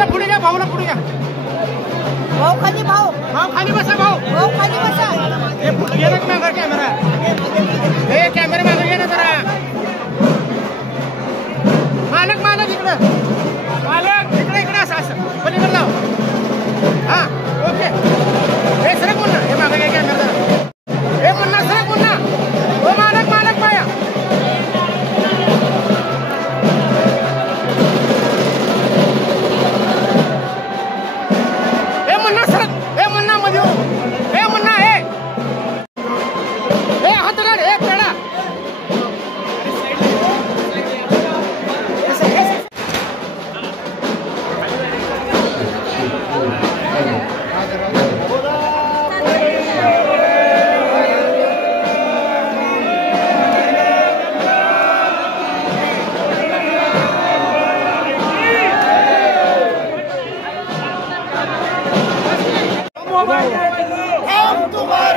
भाऊला पुढे घ्या, भाऊला पुढे घ्या. भाऊ खाली, भाऊ भाऊ खाली बसा, भाऊ खाली बसा. ये ना मागं कॅमेरा, हे कॅमेरा मागं घे ना जरा. मालक मालक इकडं, मालक इकडे इकडे असं असं पलीकडे लाव. हा ओके. हे सरक बोल ना, हे मागं घ्या कॅमेरा जरा. हे पुन्हा सरक बोल ना. हो मालक मालक पाया. हे मुन्ना सरक, हे मुन्ना मध्ये हो. हे मुन्ना हे हात काढ, हे पेडा. हम तुम्हारे